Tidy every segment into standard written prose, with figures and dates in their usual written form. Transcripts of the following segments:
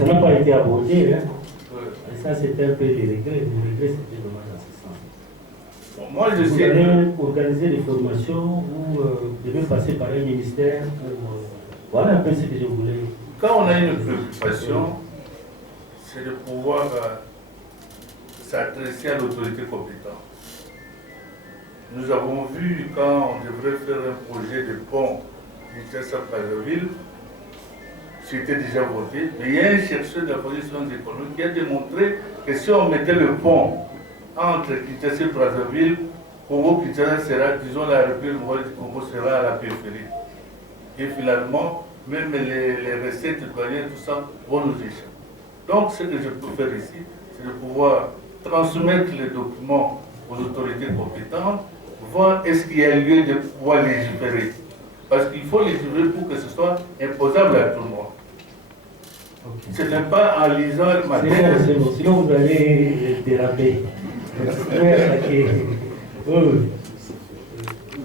ça n'a pas été abordé. Hein. Ouais. Et ça, c'était un peu les regrets. Les regrets, c'était dommage dans ce sens. Bon, moi, je Vous sais. allez organiser des formations où vous devez passer par un ministère. Voilà un peu ce que je voulais. Quand on a une préoccupation, c'est de pouvoir s'adresser à l'autorité compétente. Nous avons vu quand on devrait faire un projet de pont Kinshasa-Brazzaville, c'était déjà voté, mais il y a un chercheur de la position économique qui a démontré que si on mettait le pont entre Kinshasa et Brazzaville, Congo-Kinshasa sera, disons, la République du Congo sera à la périphérie. Et finalement, même les recettes douanières, tout ça, vont nous échapper. Donc, ce que je peux faire ici, c'est de pouvoir transmettre les documents aux autorités compétentes, voir est-ce qu'il y a lieu de pouvoir légiférer. Parce qu'il faut légiférer pour que ce soit imposable à tout le monde. Okay. Ce n'est pas en lisant le matin. C'est bon, sinon vous allez déraper.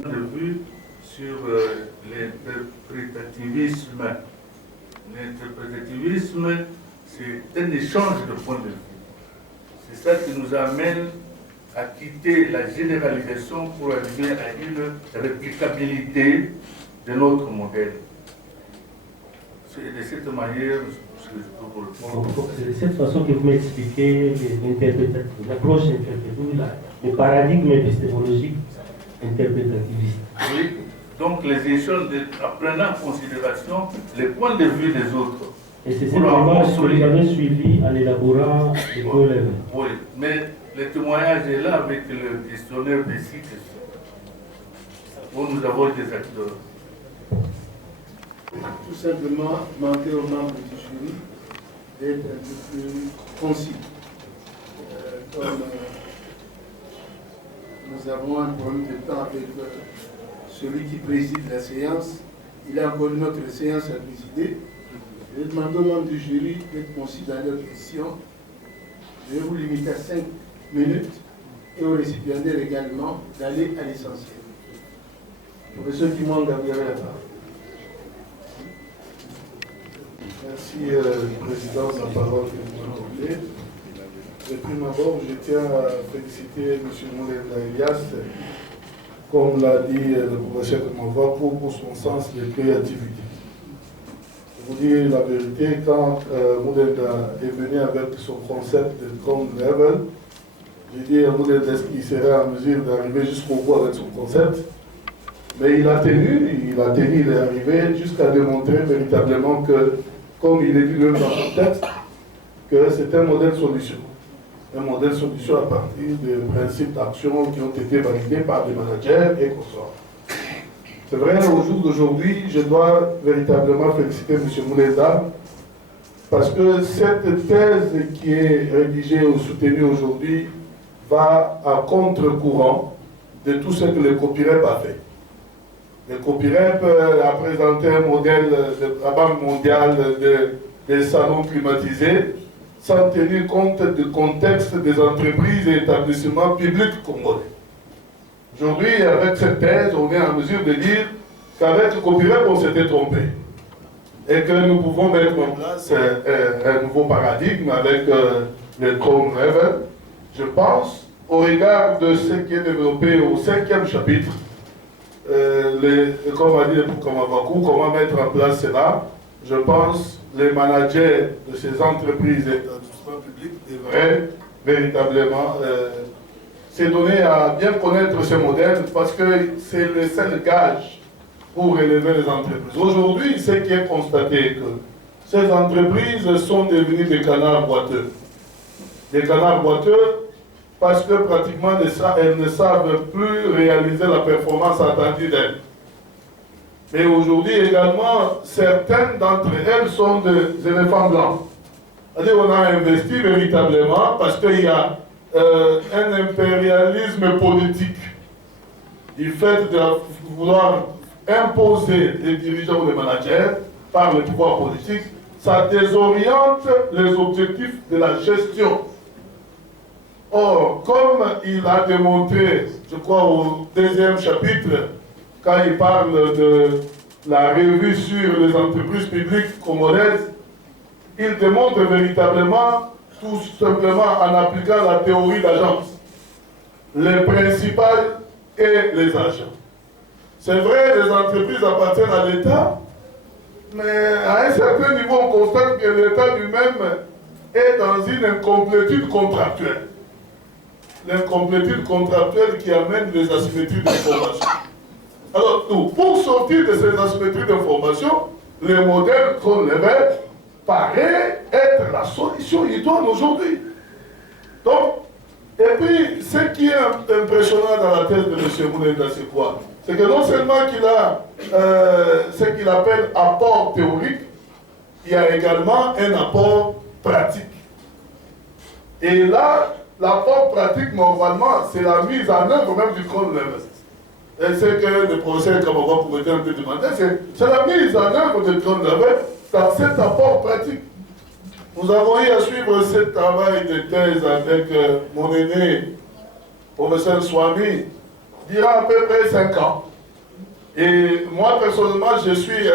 De vue sur l'interprétativisme. L'interprétativisme, c'est un échange de points de vue. C'est ça qui nous amène à quitter la généralisation pour arriver à une réplicabilité de notre modèle. C'est de cette manière que je peux vous répondre. C'est de cette façon que vous m'expliquez l'approche interprétative, le paradigme épistémologique interprétativiste. Oui, donc les échanges en prenant en considération les points de vue des autres. Et c'est cette démarche que vous avez suivi en élaborant les problèmes. Oui, mais le témoignage est là avec le questionnaire des 6 questions, où nous avons des acteurs. Tout simplement demander aux membres du jury d'être un peu plus concis. Comme nous avons un problème de temps avec celui qui préside la séance, il a encore une autre séance à présider. Je vais demander aux membres du jury d'être concis dans leurs questions. Je vais vous limiter à 5 minutes et aux récipiendaires également d'aller à l'essentiel. Professeur Kimwanga, vous avez la parole. Merci, Président, de la parole que vous m'accordez. De prime abord, je tiens à féliciter M. Moulenda Elias, comme l'a dit le professeur Kamava, pour son sens de créativité. Je vous dis la vérité, quand Moulenda est venu avec son concept de ground level, j'ai dit à Moulenda qu'il serait en mesure d'arriver jusqu'au bout avec son concept. Mais il a tenu, il est arrivé jusqu'à démontrer véritablement que, comme il est dit même dans son texte, que c'est un modèle solution. Un modèle solution à partir des principes d'action qui ont été validés par les managers et consorts. C'est vrai, au jour d'aujourd'hui, je dois véritablement féliciter M. Moulenda parce que cette thèse qui est rédigée ou soutenue aujourd'hui va à contre-courant de tout ce que le copyright a fait. Le copyright a présenté un modèle de la Banque mondiale des salons climatisés sans tenir compte du contexte des entreprises et établissements publics congolais. Aujourd'hui, avec cette thèse, on est en mesure de dire qu'avec le copyright, on s'était trompé. Et que nous pouvons mettre en place un nouveau paradigme avec le Chrome Level. Je pense, au regard de ce qui est développé au 5e chapitre, comme a dit le Kamavakou, comment mettre en place cela, je pense les managers de ces entreprises et établissements publics devraient véritablement se donner à bien connaître ce modèle parce que c'est le seul gage pour élever les entreprises. Aujourd'hui, ce qui est constaté que ces entreprises sont devenues des canards boiteux. Des canards boiteux parce que pratiquement elles ne savent plus réaliser la performance attendue d'elles. Mais aujourd'hui également, certaines d'entre elles sont des éléphants blancs. C'est-à-dire qu'on a investi véritablement parce qu'il y a un impérialisme politique du fait de vouloir imposer les dirigeants ou les managers par le pouvoir politique, ça désoriente les objectifs de la gestion. Or, comme il a démontré, je crois au 2e chapitre, quand il parle de la revue sur les entreprises publiques congolaises, il démontre véritablement, tout simplement en appliquant la théorie d'agence, les principales et les agents. C'est vrai, les entreprises appartiennent à l'État, mais à un certain niveau, on constate que l'État lui-même est dans une incomplétude contractuelle. L'incomplétude contractuelle qui amène les asymétries d'information. Alors, pour sortir de ces asymétries d'information, le modèle qu'on avait paraît être la solution idoine aujourd'hui. Donc, et puis, ce qui est impressionnant dans la thèse de M. Moulenda, c'est quoi? C'est que non seulement qu'il a ce qu'il appelle apport théorique, il y a également un apport pratique. Et là, l'apport pratique, normalement, c'est la mise en œuvre même du code level. Et c'est que le professeur Kamara pourrait un peu demander, c'est la mise en œuvre du code level dans cet apport pratique. Nous avons eu à suivre ce travail de thèse avec mon aîné, professeur Swami, durant à peu près 5 ans. Et moi, personnellement, je suis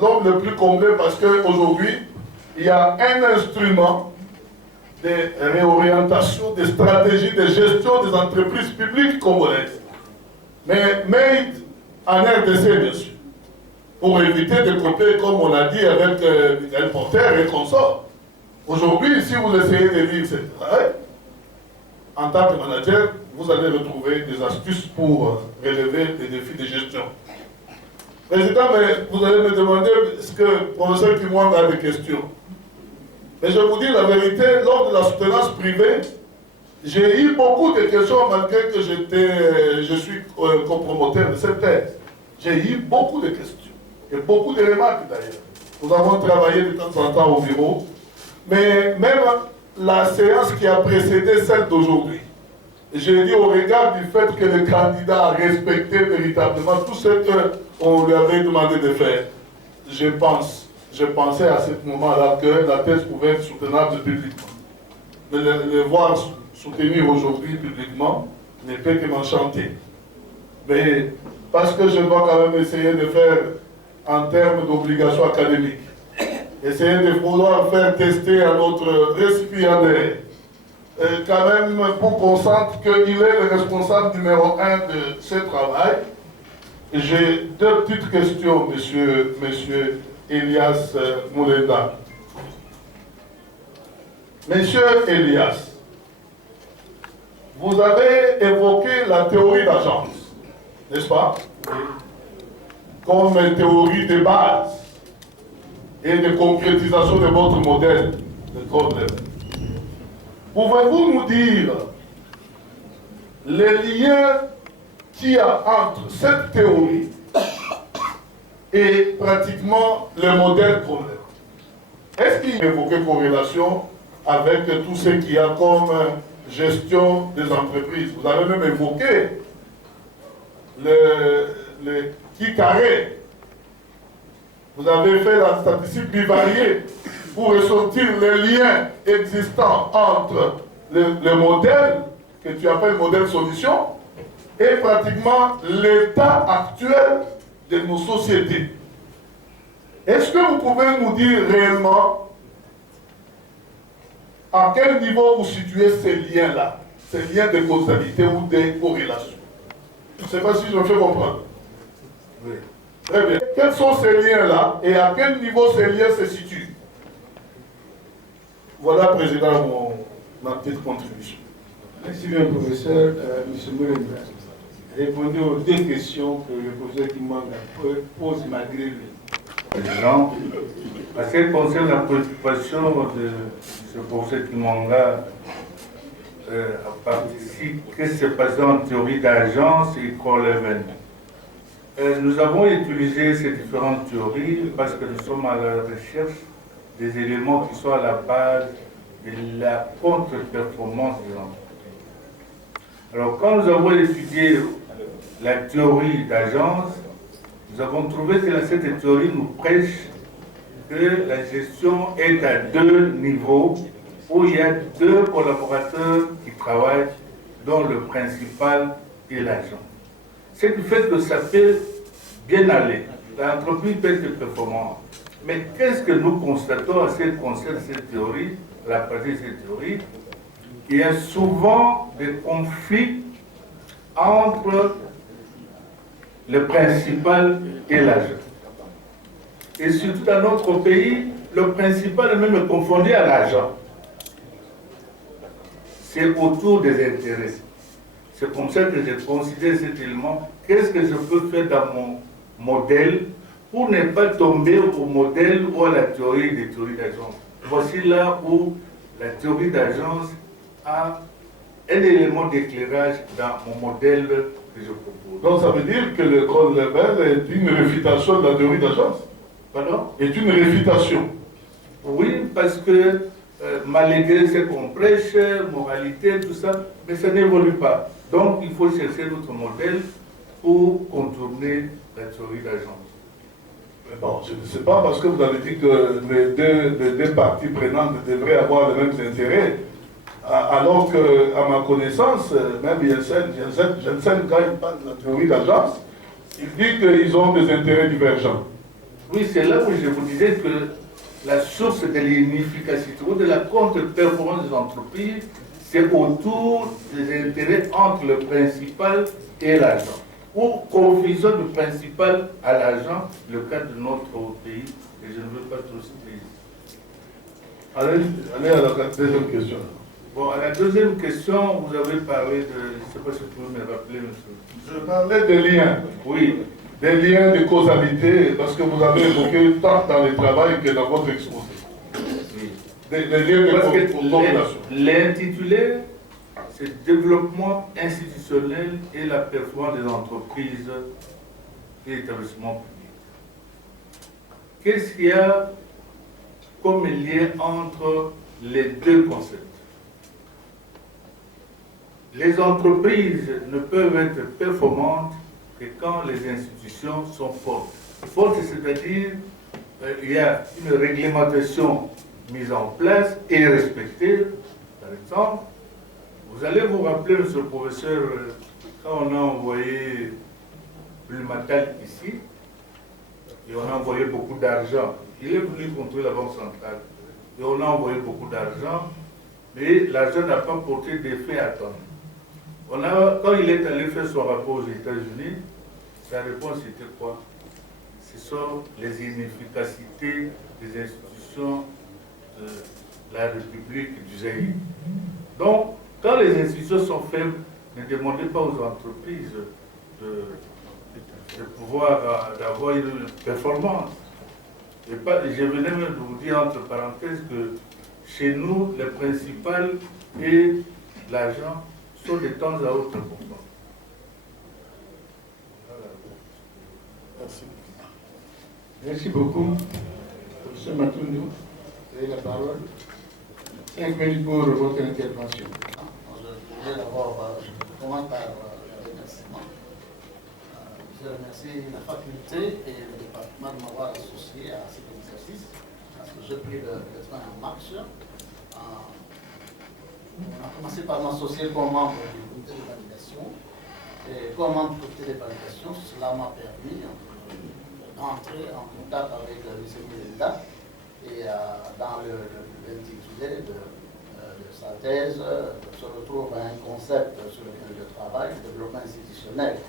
l'homme le plus comblé parce qu'aujourd'hui, il y a un instrument de réorientation, de stratégie de gestion des entreprises publiques congolaises. Mais made en RDC, bien sûr. Pour éviter de copier, comme on a dit avec Michael Porter et consorts. Aujourd'hui, si vous essayez de lire ce travail, en tant que manager, vous allez retrouver des astuces pour relever les défis de gestion. Président, mais vous allez me demander ce que le professeur Kimwanga a des questions. Mais je vous dis la vérité, lors de la soutenance privée, j'ai eu beaucoup de questions malgré que je suis copromoteur de cette thèse. J'ai eu beaucoup de questions et beaucoup de remarques d'ailleurs. Nous avons travaillé de temps en temps au bureau, mais même la séance qui a précédé celle d'aujourd'hui, j'ai dit au regard du fait que le candidat a respecté véritablement tout ce qu'on lui avait demandé de faire, je pensais à ce moment-là que la thèse pouvait être soutenable publiquement. Mais le voir soutenir aujourd'hui publiquement ne peut que m'enchanter. Mais parce que je dois quand même essayer de faire en termes d'obligations académiques, essayer de vouloir faire tester à notre récipiendaire, quand même pour qu'on sente qu'il est le responsable numéro 1 de ce travail. J'ai 2 petites questions, monsieur Elias Moulenda. Monsieur Elias, vous avez évoqué la théorie d'agence, n'est-ce pas? Comme théorie de base et de concrétisation de votre modèle de code level. Pouvez-vous nous dire les liens qu'il y a entre cette théorie et pratiquement le modèle code level? Est-ce qu'il y a évoqué corrélation avec tout ce qu'il y a comme gestion des entreprises? Vous avez même évoqué le qui carré. Vous avez fait la statistique bivariée pour ressortir les liens existants entre le modèle que tu appelles modèle solution et pratiquement l'état actuel de nos sociétés. Est-ce que vous pouvez nous dire réellement à quel niveau vous situez ces liens-là, ces liens de causalité ou de corrélation? Je ne sais pas si je me fais comprendre. Oui. Très bien. Quels sont ces liens-là et à quel niveau ces liens se situent? Voilà, Président, ma petite contribution. Merci bien, professeur. M. Moulenda, répondez aux 2 questions que le professeur Kimwanga pose malgré lui. Président, en ce qui concerne la préoccupation de ce professeur Kimwanga, à partir que se passe en théorie d'agence et co-level. Nous avons utilisé ces différentes théories parce que nous sommes à la recherche des éléments qui sont à la base de la contre-performance des entreprises. Alors, quand nous avons étudié la théorie d'agence, nous avons trouvé que cette théorie nous prêche que la gestion est à 2 niveaux, où il y a 2 collaborateurs qui travaillent, dont le principal et l'agent. Ce qui fait que ça peut bien aller. L'entreprise peut être performante. Mais qu'est-ce que nous constatons à ce qui concerne cette théorie, la pratique de cette théorie? Il y a souvent des conflits entre le principal et l'agent. Et surtout dans notre pays, le principal est même confondu à l'agent. C'est autour des intérêts. C'est comme ça que je considère cet élément. Qu'est-ce que je peux faire dans mon modèle pour ne pas tomber au modèle ou à la théorie des théories d'agence? Voici là où la théorie d'agence a un élément d'éclairage dans mon modèle que je propose. Donc ça veut dire que l'école Lebel est une réfutation de la théorie d'agence? Pardon? Est une réfutation? Oui, parce que malgré ce qu'on prêche, moralité, tout ça, mais ça n'évolue pas. Donc il faut chercher notre modèle pour contourner la théorie d'agence. Bon, je ne sais pas, parce que vous avez dit que les deux parties prenantes devraient avoir les mêmes intérêts, alors qu'à ma connaissance, même Jensen, quand il parle de la théorie d'agence, il dit qu'ils ont des intérêts divergents. Oui, c'est là où je vous disais que la source de l'inefficacité ou de la contre-performance des entreprises, c'est autour des intérêts entre le principal et l'agent. Ou confusion du principal à l'agent, le cas de notre pays, et je ne veux pas trop citer. Allez à la deuxième question. Bon, à la deuxième question, vous avez parlé de... Je ne sais pas si vous pouvez me rappeler, monsieur. Je parlais des liens. Oui. Des liens de causalité, parce que vous avez évoqué tant dans le travail que dans votre exposé. Oui. Des liens Parce de que corrélation. l'intitulé, c'est développement institutionnel et la performance des entreprises et établissements publics. Qu'est-ce qu'il y a comme lien entre les deux concepts? Les entreprises ne peuvent être performantes que quand les institutions sont fortes. Fortes, c'est-à-dire il y a une réglementation mise en place et respectée. Par exemple, vous allez vous rappeler, monsieur le professeur, quand on a envoyé Bulmatal ici, et on a envoyé beaucoup d'argent. Il est venu contrôler la Banque centrale. Et on a envoyé beaucoup d'argent, mais l'argent n'a pas porté d'effet attendu. Quand il est allé faire son rapport aux États-Unis, sa réponse était quoi? Ce sont les inefficacités des institutions de la République du Zaïre. Donc, quand les institutions sont faibles, ne demandez pas aux entreprises de pouvoir d'avoir une performance. Et je venais même de vous dire entre parenthèses que chez nous, le principal et l'argent sont de temps à autre importants. Merci. Merci beaucoup. Professeur Matoundou, vous avez la parole. 5 minutes pour votre intervention. Je voudrais d'abord, je commence par le remerciement. Je remercie la faculté et le département de m'avoir associé à cet exercice, parce que j'ai pris le train en marche. On a commencé par m'associer comme membre du comité de validation. Et comme membre du comité de validation, cela m'a permis d'entrer en contact avec M. Mulenda et dans l'intitulé de sa thèse se retrouve un concept sur lequel je travaille, le développement institutionnel.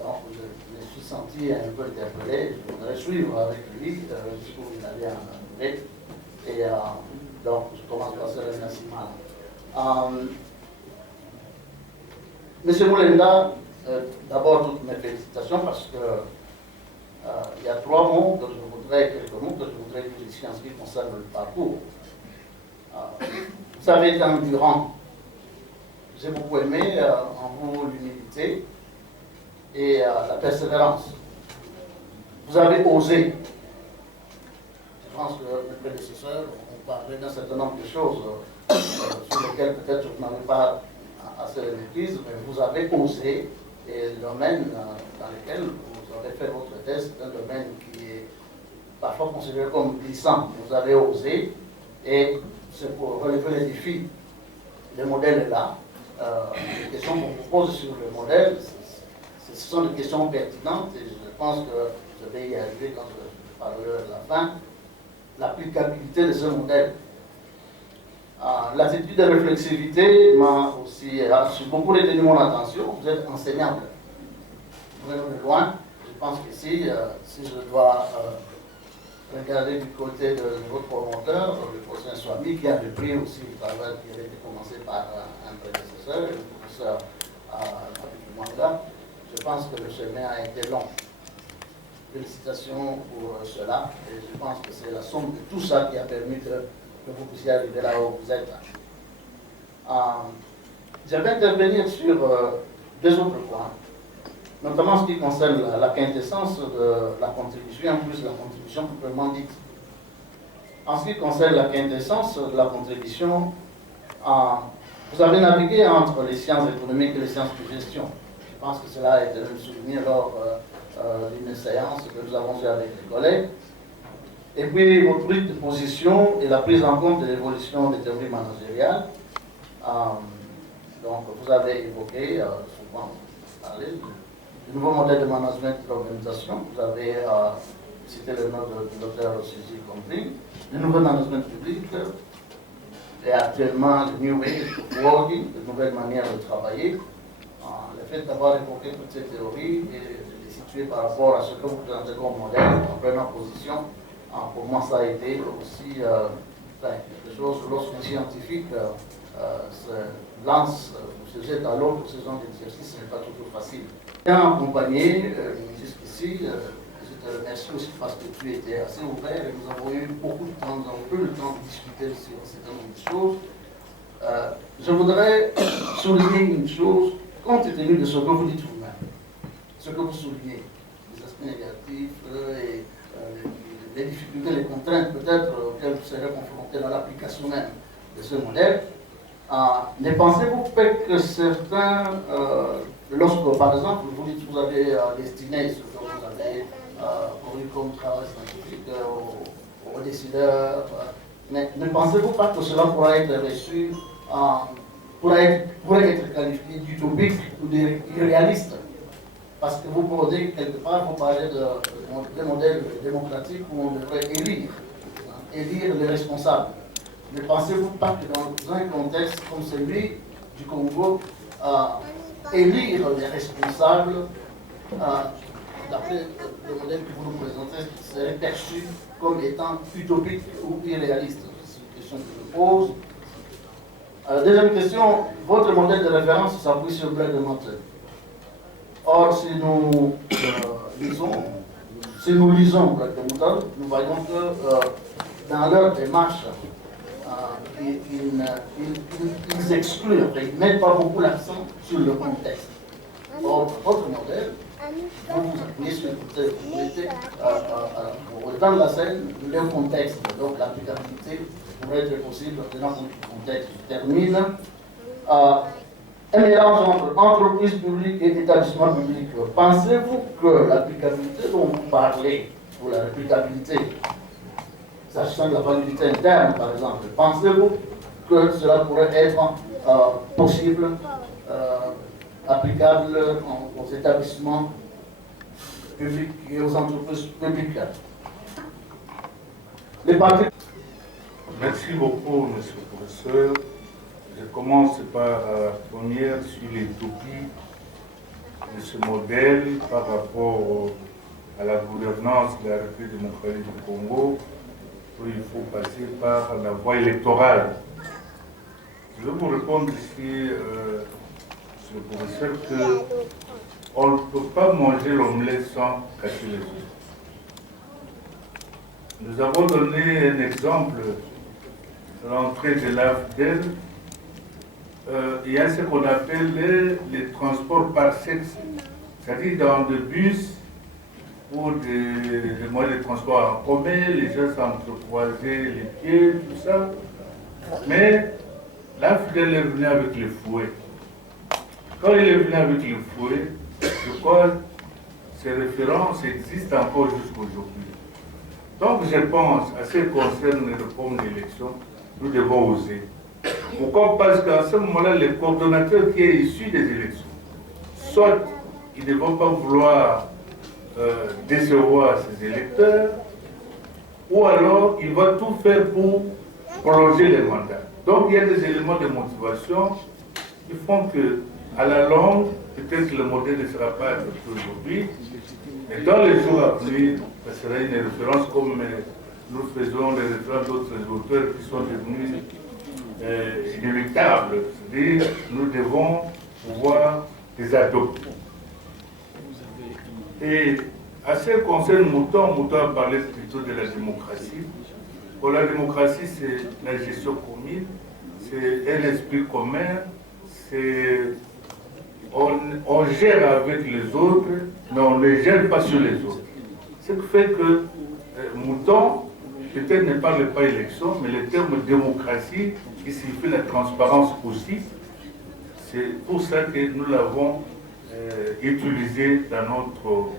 Donc je me suis senti un peu interpellé, je voudrais suivre avec lui jusqu'où il allait en arriver. Et donc je commence par ce remerciement. Monsieur Mulenda, d'abord toutes mes félicitations parce que il y a quelques mots que je voudrais dire ici en ce qui concerne le parcours. Vous avez été endurant. J'ai beaucoup aimé en vous l'humilité et la persévérance. Vous avez osé. Je pense que mes prédécesseurs ont parlé d'un certain nombre de choses sur lesquelles peut-être vous n'avez pas assez de maîtrise, mais vous avez osé, et le domaine dans lequel vous avez fait votre thèse, c'est un domaine qui est parfois considéré comme glissant. Vous avez osé, et c'est pour relever les défis. Le modèle est là. Les questions qu'on vous pose sur le modèle, ce sont des questions pertinentes, et je pense que je vais y arriver quand je parlerai de la fin. l'applicabilité de ce modèle. L'attitude de réflexivité m'a aussi beaucoup retenu mon attention. Vous êtes enseignante. Vous venez de loin. Je pense qu'ici, si je dois regarder du côté de votre promoteur, le professeur Swami, qui a repris aussi le travail qui avait été commencé par un prédécesseur, le professeur Manga, je pense que le chemin a été long. Félicitations pour cela, et je pense que c'est la somme de tout ça qui a permis que vous puissiez arriver là où vous êtes. Je vais intervenir sur deux autres points, notamment ce qui concerne la quintessence de la contribution, en plus la contribution proprement dite. En ce qui concerne la quintessence de la contribution, vous avez navigué entre les sciences économiques et les sciences de gestion. Je pense que cela a été souligné lors d'une séance que nous avons eue avec les collègues. Et puis, votre prise de position et la prise en compte de l'évolution des théories managériales. Donc, vous avez évoqué, souvent parlé, du nouveau modèle de management de l'organisation. Vous avez cité le nom du docteur Suzy compris, le nouveau management public, et actuellement le New Way of Working, de nouvelles manières de travailler. Le fait d'avoir évoqué toutes ces théories et de les situer par rapport à ce que vous présentez comme modèle en prenant position, pour moi ça a été aussi quelque chose, lorsqu'un scientifique se lance ou se jette à l'autre pour ce genre d'exercice, ce n'est pas toujours facile. Bien accompagné jusqu'ici, je te remercie aussi parce que tu étais assez ouvert et nous avons eu beaucoup de temps, nous avons eu le temps de discuter sur un certain nombre de choses. Je voudrais souligner une chose, compte tenu de ce que vous dites vous-même, ce que vous soulignez, les aspects négatifs et les difficultés, les contraintes peut-être auxquelles vous serez confrontés dans l'application même de ce modèle. Ne pensez-vous pas que certains, lorsque par exemple vous dites que vous avez destiné ce que vous avez produit comme travail scientifique aux décideurs, mais ne pensez-vous pas que cela pourrait être reçu, pourrait être qualifié d'utopique ou d'irréaliste? Parce que vous posez quelque part, vous parlez de modèles démocratiques où on devrait élire les responsables. Ne pensez-vous pas que dans un contexte comme celui du Congo, élire les responsables, d'après le modèle que vous nous présentez, serait perçu comme étant utopique ou irréaliste? C'est une question que je pose. Deuxième question, votre modèle de référence s'appuie sur Blaise Montaigne. Or, si nous lisons Blaise Montaigne, nous voyons que dans leur démarche, ils excluent, ils ne mettent pas beaucoup l'accent sur le contexte. Or, votre modèle, vous vous appuyez sur le contexte. Vous mettez dans la scène le contexte, donc l'applicabilité pourrait être possible dans le contexte. Je termine. Un mélange entre entreprise publique et établissement public. Pensez-vous que l'applicabilité dont vous parlez, ou la réplicabilité, s'agissant de la validité interne par exemple, pensez-vous que cela pourrait être possible, applicable aux établissements publics et aux entreprises publiques? Les parties... Merci beaucoup, monsieur le professeur. Je commence par la première sur l'utopie de ce modèle par rapport à la gouvernance de la République démocratique du Congo, où il faut passer par la voie électorale. Je vais vous répondre ici, monsieur le professeur, qu'on ne peut pas manger l'omelette sans casser les œufs. Nous avons donné un exemple à l'entrée de l'AFDEL. Il y a ce qu'on appelle les transports par sexe, c'est-à-dire dans des bus ou des moyens de transport en commun, les gens s'entrecroisaient les pieds, tout ça. Mais l'AFDEL est venu avec le fouet. Quand il est venu avec le fouet, je crois que ces références existent encore jusqu'aujourd'hui. Donc je pense, à ce qui concerne les réformes d'élection, nous devons oser. Pourquoi? Parce qu'à ce moment-là, le coordonnateur qui est issu des élections, soit ils ne vont pas vouloir décevoir ses électeurs, ou alors il va tout faire pour prolonger les mandats. Donc il y a des éléments de motivation qui font que, à la longue, peut-être que le modèle ne sera pas adopté aujourd'hui, mais dans les jours à venir, ça sera une référence comme nous faisons les références d'autres auteurs qui sont devenus inéluctables. C'est-à-dire, nous devons pouvoir les adopter. Et à ce qui concerne Mouton a parlé plutôt de la démocratie. Pour la démocratie, c'est la gestion commune, c'est un esprit commun, on gère avec les autres, mais on ne gère pas sur les autres. Ce qui fait que Mouton, peut-être ne parle pas élection, mais le terme démocratie, qui signifie la transparence aussi, c'est pour ça que nous l'avons utilisé dans notre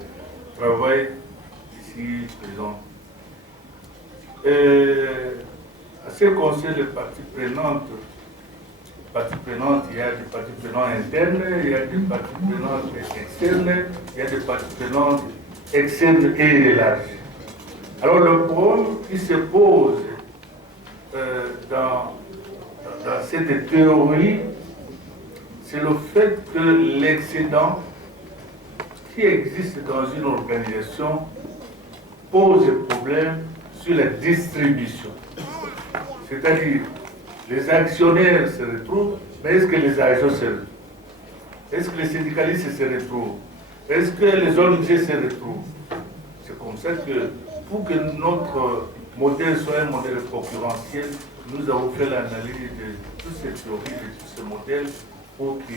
travail ici présent. À ce qui concerne les parties prenantes, il y a des parties prenantes internes, il y a des parties prenantes externes, il y a des parties prenantes externes et élargies. Alors le problème qui se pose dans cette théorie, c'est le fait que l'excédent qui existe dans une organisation pose problème sur la distribution. C'est-à-dire, les actionnaires se retrouvent, mais est-ce que les agents se retrouvent? Est-ce que les syndicalistes se retrouvent? Est-ce que les ONG se retrouvent? C'est comme ça que, pour que notre modèle soit un modèle concurrentiel, nous avons fait l'analyse de toutes ces théories, de tous ces modèles, pour que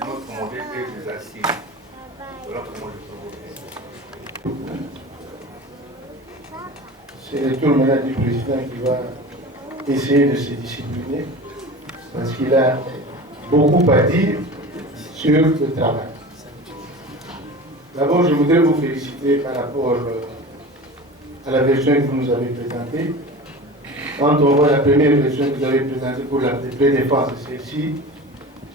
notre modèle ait des assises. Voilà comment je peux vous dire. C'est le tour maintenant du président qui va essayer de se discipliner parce qu'il a beaucoup à dire sur le travail. D'abord, je voudrais vous féliciter par rapport à la version que vous nous avez présentée. Quand on voit la première version que vous avez présentée pour la prédéfense de celle-ci,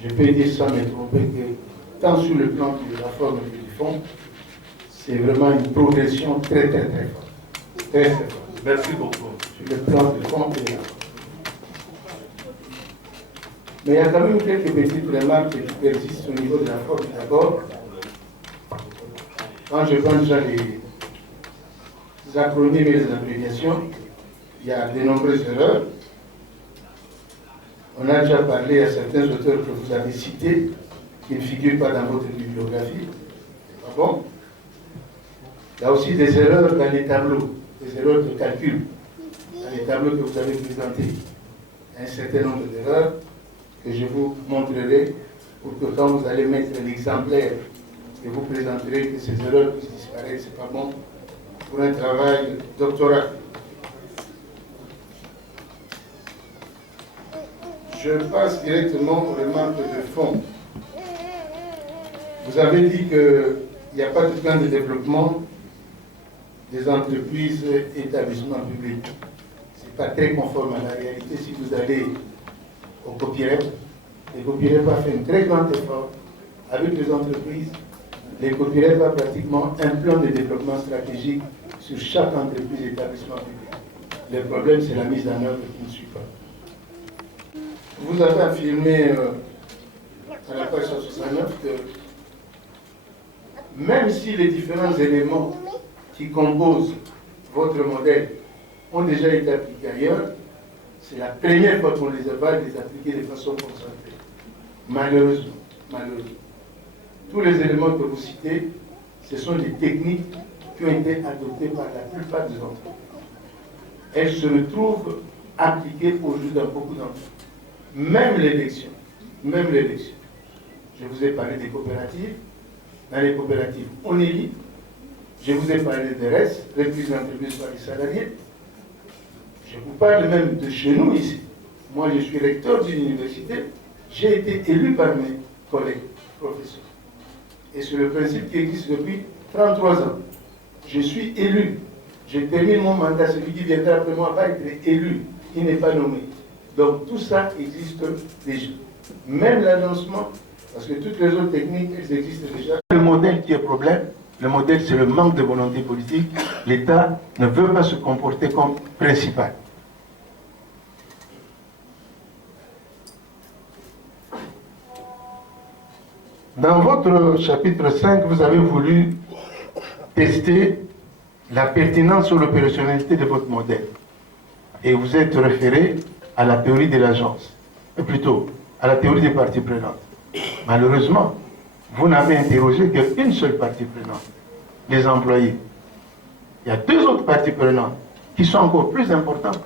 je peux dire sans me tromper que tant sur le plan de la forme que du fond, c'est vraiment une progression très très très forte. Très très forte. Merci beaucoup. Sur le plan du fond et de la forme. Mais il y a quand même quelques petites remarques qui persistent au niveau de la forme. D'abord, quand je prends déjà les acronymes et les abréviations, il y a de nombreuses erreurs. On a déjà parlé à certains auteurs que vous avez cités, qui ne figurent pas dans votre bibliographie. Ah bon? Il y a aussi des erreurs dans les tableaux, des erreurs de calcul, dans les tableaux que vous avez présentés. Il y a un certain nombre d'erreurs que je vous montrerai pour que quand vous allez mettre l'exemplaire et vous présenterez que ces erreurs puissent disparaître, c'est pas bon pour un travail doctoral. Je passe directement aux remarques de fond. Vous avez dit qu'il n'y a pas de plan de développement des entreprises et établissements publics. Ce n'est pas très conforme à la réalité. Si vous allez au copyright, les copyrights va faire un très grand effort avec les entreprises. Les copyrights va pratiquement un plan de développement stratégique sur chaque entreprise et établissement public. Le problème, c'est la mise en œuvre qui ne suit pas. Vous avez affirmé à la page 169 que même si les différents éléments qui composent votre modèle ont déjà été appliqués ailleurs, c'est la première fois qu'on les va les appliquer de façon concentrée. Malheureusement, tous les éléments que vous citez, ce sont des techniques qui ont été adoptées par la plupart des entreprises. Elles se retrouvent appliquées aujourd'hui dans beaucoup d'entreprises. Même l'élection. Je vous ai parlé des coopératives. Dans les coopératives, on élit. Je vous ai parlé des restes, reprise d'entreprise par les salariés. Je vous parle même de chez nous ici. Moi, je suis recteur d'une université. J'ai été élu par mes collègues professeurs. Et c'est le principe qui existe depuis 33 ans. Je suis élu. Je termine mon mandat. Celui qui viendra après moi va être élu. Il n'est pas nommé. Donc tout ça existe déjà. Même l'agencement, parce que toutes les autres techniques, elles existent déjà. Le modèle qui est problème, Le modèle, c'est le manque de volonté politique. L'État ne veut pas se comporter comme principal. Dans votre chapitre 5, vous avez voulu tester la pertinence ou l'opérationnalité de votre modèle. Et vous êtes référé à la théorie de l'agence, plutôt à la théorie des parties prenantes. Malheureusement, vous n'avez interrogé qu'une seule partie prenante, les employés. Il y a deux autres parties prenantes qui sont encore plus importantes.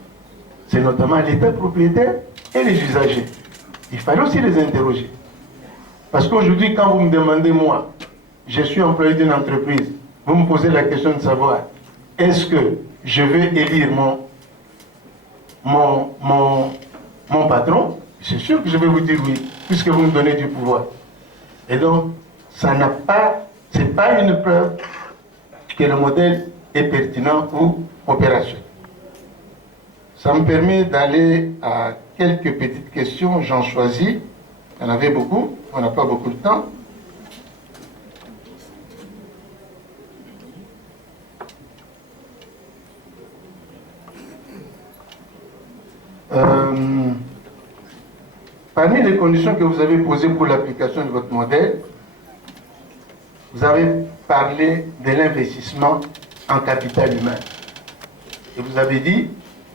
C'est notamment l'État propriétaire et les usagers. Il fallait aussi les interroger. Parce qu'aujourd'hui, quand vous me demandez, moi, je suis employé d'une entreprise, vous me posez la question de savoir, est-ce que je vais élire mon patron? C'est sûr que je vais vous dire oui, puisque vous me donnez du pouvoir. Et donc, ça n'a pas, c'est pas une preuve que le modèle est pertinent ou opérationnel. Ça me permet d'aller à quelques petites questions, j'en choisis. Il y en avait beaucoup, on n'a pas beaucoup de temps. Parmi les conditions que vous avez posées pour l'application de votre modèle, vous avez parlé de l'investissement en capital humain. Et vous avez dit,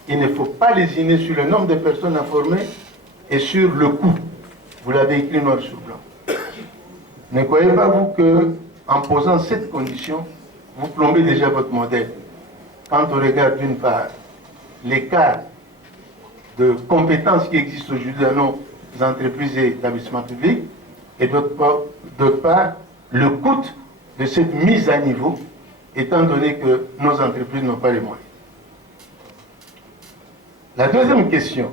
il ne faut pas lésiner sur le nombre de personnes à former et sur le coût. Vous l'avez écrit noir sur blanc. Ne croyez pas, vous, qu'en posant cette condition, vous plombez déjà votre modèle. Quand on regarde d'une part l'écart de compétences qui existent aujourd'hui dans nos entreprises et établissements publics, et d'autre part, le coût de cette mise à niveau, étant donné que nos entreprises n'ont pas les moyens. La deuxième question,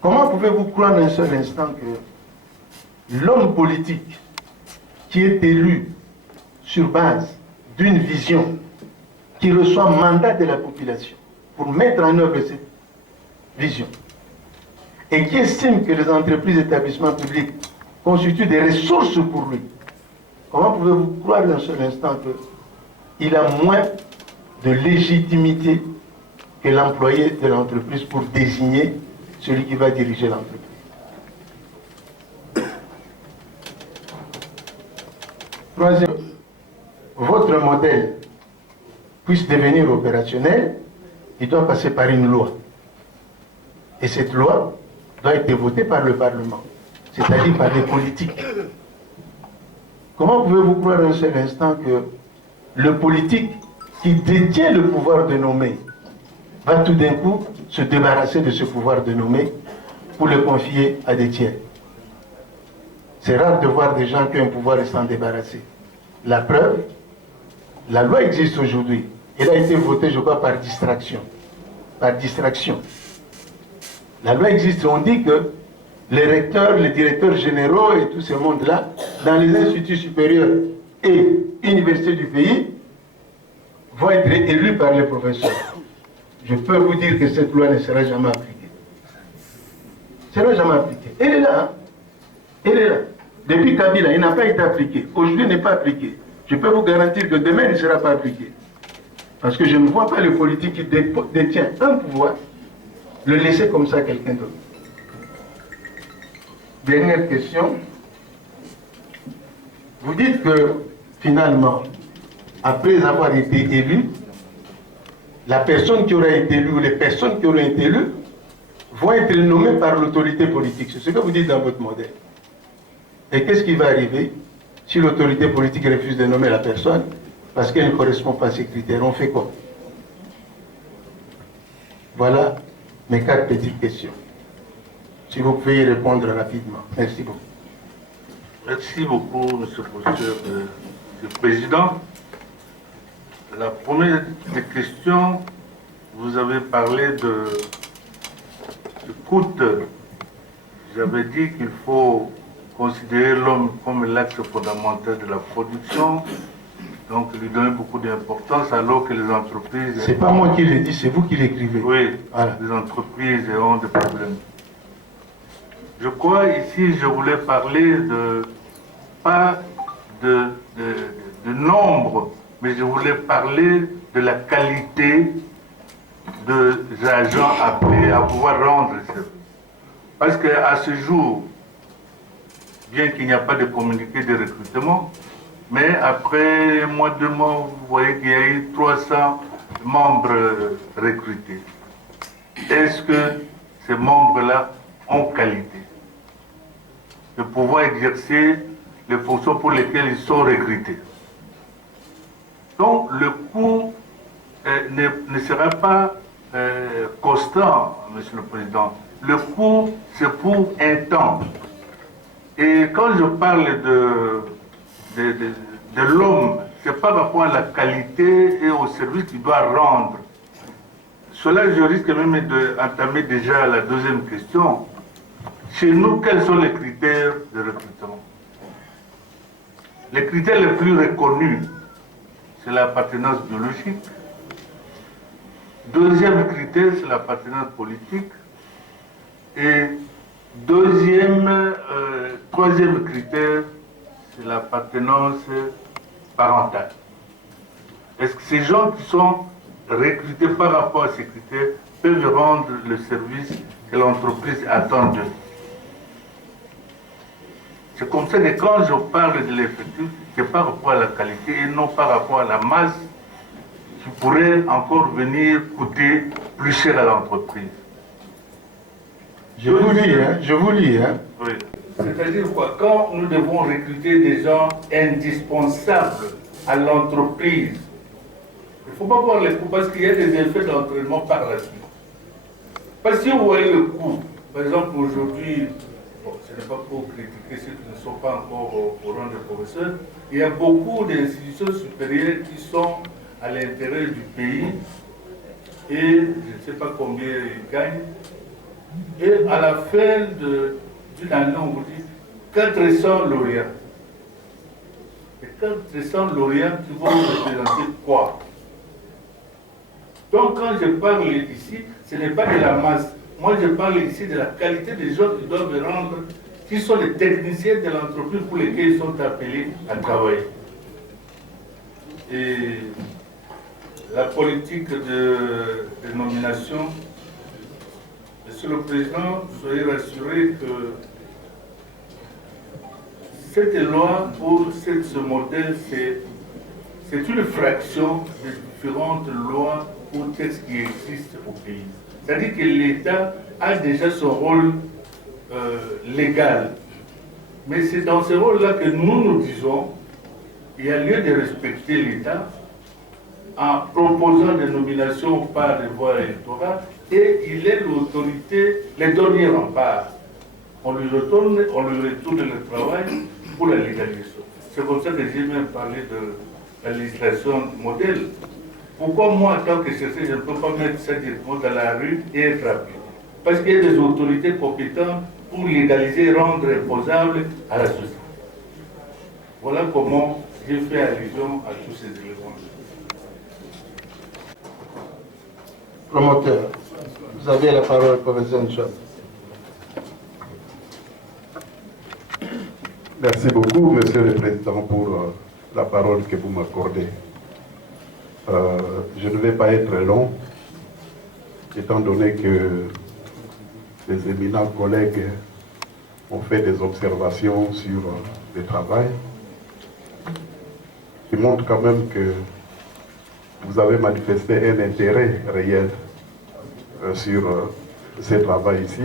comment pouvez-vous croire un seul instant que l'homme politique qui est élu sur base d'une vision, qui reçoit mandat de la population pour mettre en œuvre cette vision, et qui estime que les entreprises et établissements publics constituent des ressources pour lui, comment pouvez-vous croire un seul instant qu'il a moins de légitimité que l'employé de l'entreprise pour désigner celui qui va diriger l'entreprise? Troisième, votre modèle puisse devenir opérationnel, il doit passer par une loi. Et cette loi doit être votée par le Parlement, c'est-à-dire par les politiques. Comment pouvez-vous croire un seul instant que le politique qui détient le pouvoir de nommer va tout d'un coup se débarrasser de ce pouvoir de nommer pour le confier à des tiers? C'est rare de voir des gens qui ont un pouvoir et s'en débarrasser. La preuve, la loi existe aujourd'hui. Elle a été votée, je crois, par distraction. Par distraction. La loi existe. On dit que les recteurs, les directeurs généraux et tout ce monde-là, dans les instituts supérieurs et universités du pays, vont être élus par les professeurs. Je peux vous dire que cette loi ne sera jamais appliquée. Elle ne sera jamais appliquée. Elle est là. Hein? Elle est là. Depuis Kabila, il n'a pas été appliqué. Aujourd'hui, il n'est pas appliqué. Je peux vous garantir que demain, il ne sera pas appliqué. Parce que je ne vois pas le politique qui détient un pouvoir le laisser comme ça à quelqu'un d'autre. Dernière question. Vous dites que, finalement, après avoir été élu, la personne qui aura été élue ou les personnes qui auront été élues vont être nommées par l'autorité politique. C'est ce que vous dites dans votre modèle. Et qu'est-ce qui va arriver si l'autorité politique refuse de nommer la personne parce qu'elle ne correspond pas à ces critères? On fait quoi? Voilà mes 4 petites questions. Si vous pouvez y répondre rapidement. Merci beaucoup. Merci beaucoup, M. le Président. La première des questions, vous avez parlé de coût. J'avais dit qu'il faut considérer l'homme comme l'axe fondamental de la production, donc lui donner beaucoup d'importance alors que les entreprises... C'est pas moi qui l'ai dit, c'est vous qui l'écrivez. Oui, voilà. Les entreprises ont des problèmes. Je crois ici, je voulais parler pas de nombre, mais je voulais parler de la qualité des agents appelés à pouvoir rendre le service. Parce qu'à ce jour, bien qu'il n'y a pas de communiqué de recrutement, mais après un mois, 2 mois, vous voyez qu'il y a eu 300 membres recrutés. Est-ce que ces membres-là ont qualité de pouvoir exercer les fonctions pour lesquelles ils sont recrutés? Donc le coût ne sera pas constant, Monsieur le Président. Le coût, c'est pour un temps. Et quand je parle de l'homme, c'est par rapport à la qualité et au service qu'il doit rendre. Cela, je risque même d'entamer déjà la deuxième question. Chez nous, quels sont les critères de recrutement? Les critères les plus reconnus, c'est l'appartenance biologique. Deuxième critère, c'est l'appartenance politique. Et troisième critère, c'est l'appartenance parentale. Est-ce que ces gens qui sont recrutés par rapport à ces critères peuvent rendre le service que l'entreprise attend d'eux? C'est comme ça que quand je parle de l'effectif, c'est par rapport à la qualité et non par rapport à la masse qui pourrait encore venir coûter plus cher à l'entreprise. Je vous lis. Oui. C'est-à-dire quoi? Quand nous devons recruter des gens indispensables à l'entreprise, il ne faut pas voir les coûts parce qu'il y a des effets d'entraînement par la suite. Parce que si vous voyez le coût, par exemple aujourd'hui, bon, ce n'est pas pour critiquer ceux qui ne sont pas encore au rang de professeurs, il y a beaucoup d'institutions supérieures qui sont à l'intérieur du pays et je ne sais pas combien ils gagnent. Et à la fin d'une année, on vous dit 400 lauréats. Et 400 lauréats qui vont représenter quoi? Donc quand je parle ici, ce n'est pas de la masse. Moi je parle ici de la qualité des gens qui doivent rendre, qui sont les techniciens de l'entreprise pour lesquels ils sont appelés à travailler. Et la politique de nomination, Monsieur le Président, soyez rassuré que cette loi ou ce modèle, c'est une fraction des différentes lois ou textes qui existent au pays. C'est-à-dire que l'État a déjà son rôle légal. Mais c'est dans ce rôle-là que nous disons qu'il y a lieu de respecter l'État en proposant des nominations par les voies électorales et il est l'autorité, les derniers remparts. On lui retourne le travail pour la légalisation. C'est comme ça que j'ai même parlé de la législation modèle. Pourquoi moi, en tant que chercheur, je ne peux pas mettre ça directement dans la rue et être appelé? Parce qu'il y a des autorités compétentes pour légaliser et rendre imposable à la société. Voilà comment j'ai fait allusion à tous ces éléments. Promoteur, vous avez la parole, professeur Nchon. Merci beaucoup, Monsieur le Président, pour la parole que vous m'accordez. Je ne vais pas être long, étant donné que les éminents collègues ont fait des observations sur le travail, qui montrent quand même que vous avez manifesté un intérêt réel sur ce travail ici,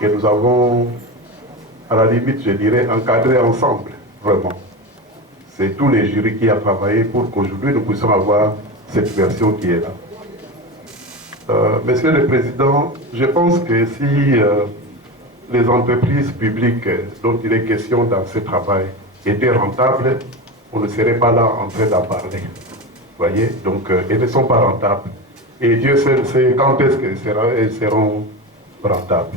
que nous avons, à la limite, je dirais, encadré ensemble, vraiment. C'est tous les jurys qui ont travaillé pour qu'aujourd'hui nous puissions avoir cette version qui est là. Monsieur le Président, je pense que si les entreprises publiques dont il est question dans ce travail étaient rentables, on ne serait pas là en train d'en parler. Vous voyez? Donc, elles ne sont pas rentables. Et Dieu seul sait quand est-ce qu'elles seront rentables.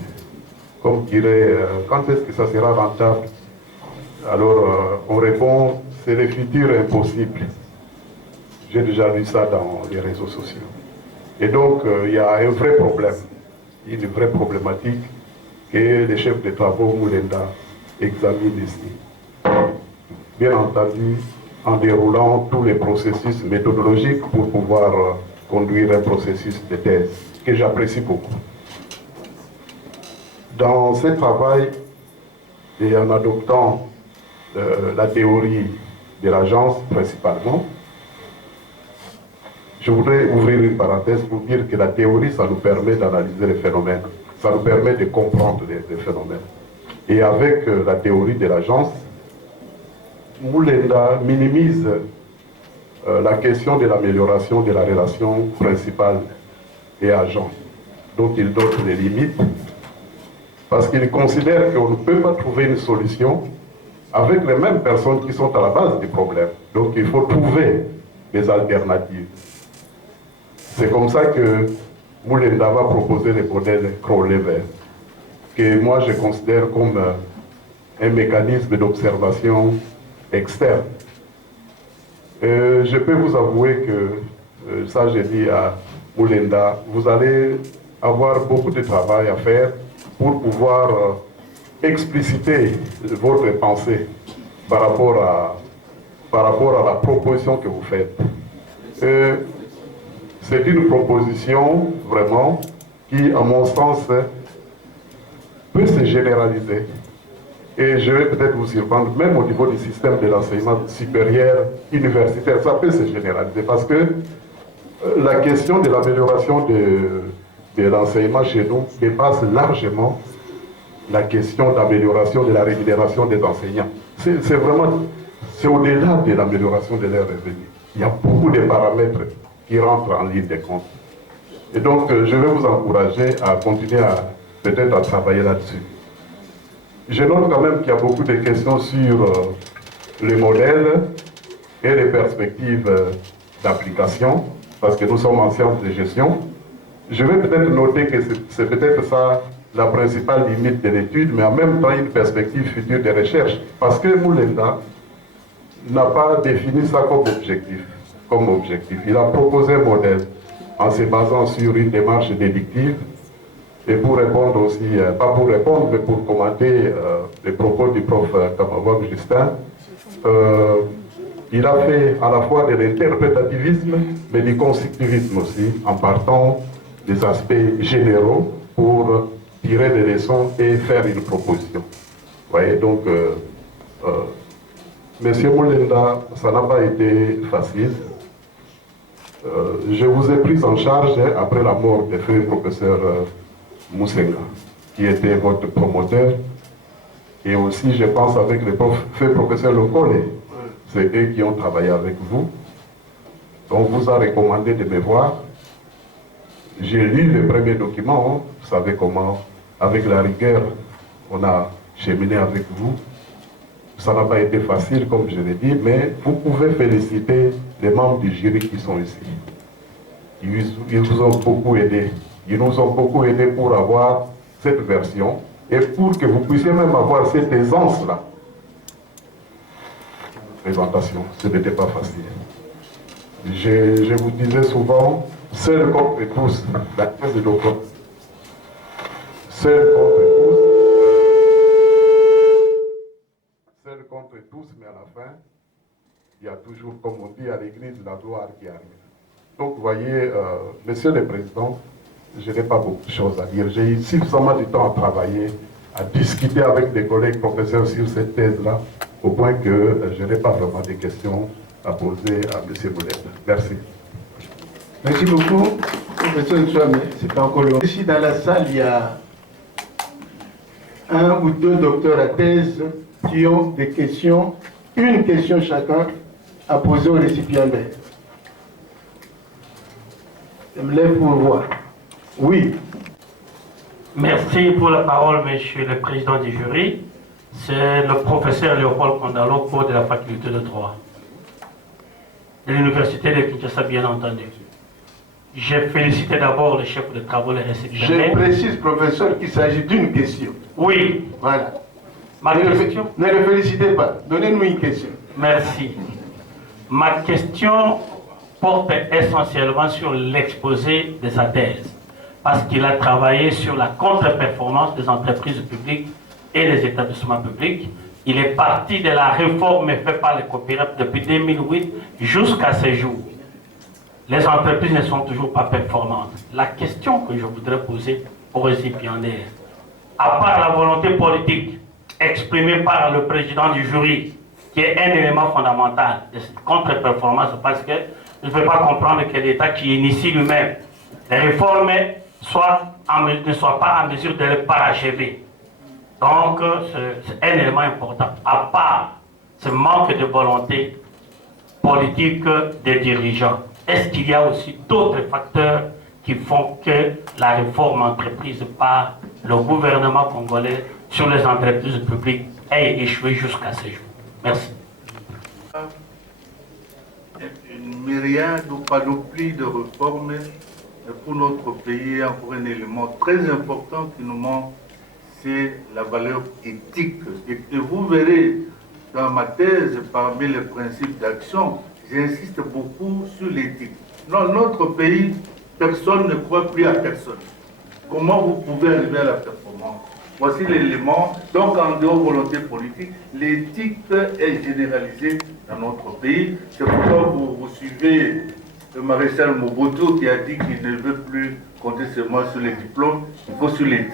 Comme dirait, quand est-ce que ça sera rentable? Alors, on répond, c'est le futur impossible. J'ai déjà vu ça dans les réseaux sociaux. Et donc, il y a un vrai problème, une vraie problématique que les chefs de travaux Moulenda examinent ici. bien entendu en déroulant tous les processus méthodologiques pour pouvoir conduire un processus de thèse que j'apprécie beaucoup. Dans ce travail, et en adoptant la théorie de l'agence principalement, je voudrais ouvrir une parenthèse pour dire que la théorie, ça nous permet d'analyser les phénomènes, ça nous permet de comprendre les phénomènes. Et avec la théorie de l'agence, Moulenda minimise la question de l'amélioration de la relation principale et agent, dont il donne les limites, parce qu'il considère qu'on ne peut pas trouver une solution avec les mêmes personnes qui sont à la base du problème. Donc il faut trouver des alternatives. C'est comme ça que Moulenda va proposer le modèle Crowley-Vert, que moi je considère comme un mécanisme d'observation externe. Je peux vous avouer que, ça j'ai dit à Moulenda, vous allez avoir beaucoup de travail à faire pour pouvoir expliciter votre pensée par rapport à la proposition que vous faites. C'est une proposition vraiment qui, à mon sens, peut se généraliser. Et je vais peut-être vous surprendre, même au niveau du système de l'enseignement supérieur universitaire, ça peut se généraliser parce que la question de l'amélioration de l'enseignement chez nous dépasse largement la question d'amélioration de la rémunération des enseignants. C'est au-delà de l'amélioration de leurs revenus. Il y a beaucoup de paramètres qui rentrent en ligne de compte. Et donc, je vais vous encourager à continuer peut-être à travailler là-dessus. Je note quand même qu'il y a beaucoup de questions sur les modèles et les perspectives d'application, parce que nous sommes en sciences de gestion. Je vais peut-être noter que c'est peut-être ça la principale limite de l'étude, mais en même temps une perspective future de recherche, parce que Moulenda n'a pas défini ça comme objectif. Il a proposé un modèle en se basant sur une démarche déductive. Et pour répondre aussi, pas pour répondre, mais pour commenter les propos du prof Kamavog Justin, il a fait à la fois de l'interprétativisme, mais du constructivisme aussi, en partant des aspects généraux pour tirer des leçons et faire une proposition. Vous voyez, donc, Monsieur Moulenda, ça n'a pas été facile. Je vous ai pris en charge après la mort du feu professeur Moussenga, qui était votre promoteur, et aussi, je pense, avec le feu professeur Lokole, c'est eux qui ont travaillé avec vous. On vous a recommandé de me voir. J'ai lu les premiers documents, hein. Vous savez comment, avec la rigueur, on a cheminé avec vous. Ça n'a pas été facile, comme je l'ai dit, mais vous pouvez féliciter les membres du jury qui sont ici. Ils vous ont beaucoup aidé. Ils nous ont beaucoup aidé pour avoir cette version et pour que vous puissiez même avoir cette aisance-là. Présentation, ce n'était pas facile. Je vous disais souvent, seul contre tous, la thèse de Dokon. Seul contre tous. Seul contre tous, mais à la fin, il y a toujours, comme on dit à l'église, la gloire qui arrive. Donc, vous voyez, Monsieur le Président, je n'ai pas beaucoup de choses à dire. J'ai eu suffisamment de temps à travailler, à discuter avec des collègues professeurs sur cette thèse-là, au point que je n'ai pas vraiment de questions à poser à M. Moulenda. Merci. Merci beaucoup, professeur Nchouame. C'est pas encore long. Ici, dans la salle, il y a un ou deux docteurs à thèse qui ont des questions, une question chacun à poser au récipiendaire. Je me lève pour voir. Oui. Merci pour la parole, monsieur le président du jury. C'est le professeur Léopold Kondalo, cours de la faculté de droit de l'université de Kinshasa, bien entendu. J'ai félicité d'abord le chef de travaux, les récipiendaires. Je précise, professeur, qu'il s'agit d'une question. Oui. Voilà. Ne le félicitez pas. Donnez-nous une question. Merci. Ma question porte essentiellement sur l'exposé de sa thèse, parce qu'il a travaillé sur la contre-performance des entreprises publiques et des établissements publics, Il est parti de la réforme faite par les coopératives depuis 2008 jusqu'à ce jour. Les entreprises ne sont toujours pas performantes. La question que je voudrais poser aux récipiendaires, à part la volonté politique exprimée par le président du jury, qui est un élément fondamental de cette contre-performance, parce que je ne peux pas comprendre que l'État qui initie lui-même les réformes ne soit pas en mesure de les parachever. Donc, c'est un élément important. À part ce manque de volonté politique des dirigeants, est-ce qu'il y a aussi d'autres facteurs qui font que la réforme entreprise par le gouvernement congolais sur les entreprises publiques ait échoué jusqu'à ce jour? Merci. Une myriade ou panoplie de réformes pour notre pays, encore un élément très important qui nous manque, c'est la valeur éthique. Et vous verrez dans ma thèse, parmi les principes d'action, j'insiste beaucoup sur l'éthique. Dans notre pays, personne ne croit plus à personne. Comment vous pouvez arriver à la performance? Voici l'élément. Donc, en dehors de volonté politique, l'éthique est généralisée dans notre pays. C'est pourquoi vous suivez le maréchal Mobutu qui a dit qu'il ne veut plus compter seulement sur les diplômes, il faut sur l'éthique.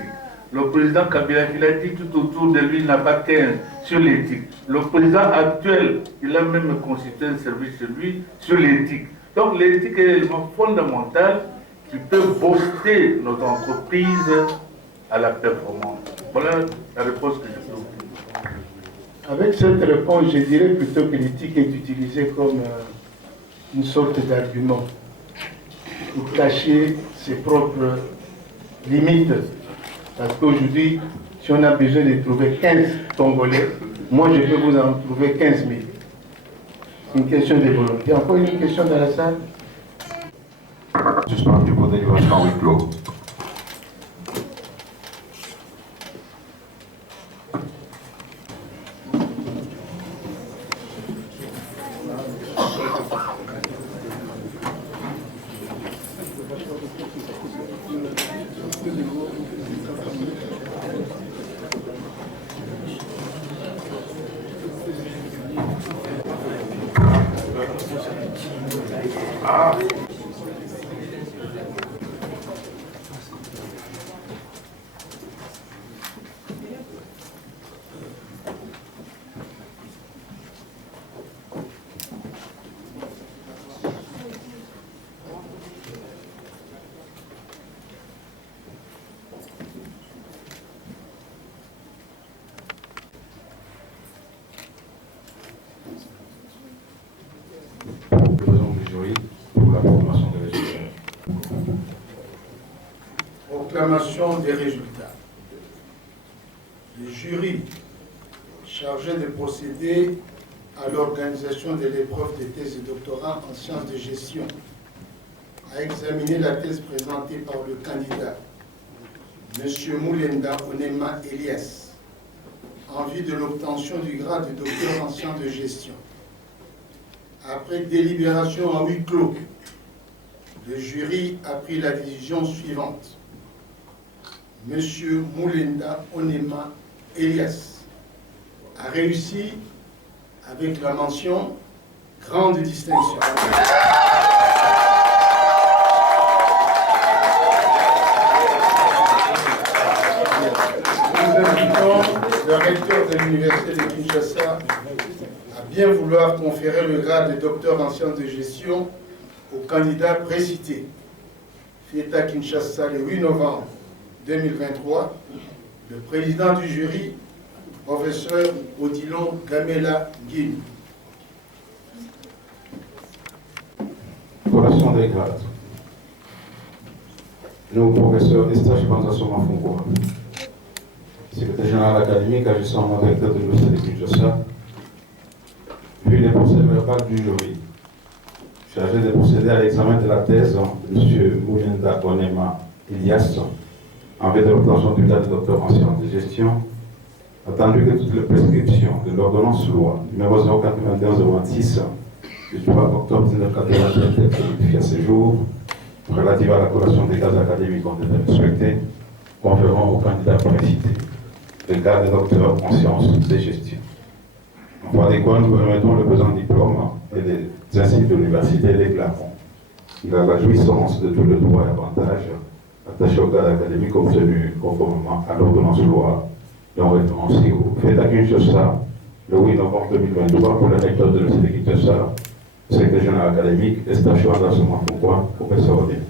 Le président Kabila, il a dit tout autour de lui, il n'a pas 15 sur l'éthique. Le président actuel, il a même constitué un service chez lui sur l'éthique. Donc l'éthique est l'élément fondamental qui peut booster nos entreprises à la performance. Voilà la réponse que je peux vous donner. Avec cette réponse, je dirais plutôt que l'éthique est utilisée comme une sorte d'argument pour cacher ses propres limites. Parce qu'aujourd'hui, si on a besoin de trouver 15 Congolais, moi je peux vous en trouver 15 000. C'est une question de volonté. Encore une question dans la salle? Suspendu pour délibération en huis clos. Proclamation des résultats. Le jury chargé de procéder à l'organisation de l'épreuve de thèse de doctorat en sciences de gestion a examiné la thèse présentée par le candidat M. Moulenda Onema Elias en vue de l'obtention du grade de docteur en sciences de gestion. Après délibération en huis clos, le jury a pris la décision suivante. M. Moulenda Onema Elias a réussi avec la mention grande distinction. Nous invitons le recteur de l'Université de Kinshasa à bien vouloir conférer le grade de docteur en sciences de gestion au candidat précité. Fait à Kinshasa le 8 novembre 2023, le président du jury, professeur Odilon Gamela Guine. Collation des grades. Nous, professeur Eustache Banza-Soma Fongoa, secrétaire général académique, agissant en directeur de l'Université de Kinshasa, vu les procès verbales du jury, chargé de procéder à l'examen de la thèse de M. Moulenda Onema Elias, en vue de l'obtention du grade de docteur en sciences de gestion, attendu que toutes les prescriptions de l'ordonnance loi numéro 091-026 du 3 octobre 1981 telle que modifiée à ce jour, relative à la collation des grades académiques ont été respectées, conférant au candidat précité le grade de docteur en sciences de gestion. Par des quoi, nous remettons le présent diplôme et les insignes de l'université des Clermont. Il a la jouissance de tous les droits et avantages attachés au cadre académique obtenu conformément à l'ordonnance loi dont référence au fait à Kinshasa le 8 novembre 2023 pour la recteur de l'Université de Kinshasa, secrétaire général académique, Estache Mandasso Mafunkwa, professeur ordinaire.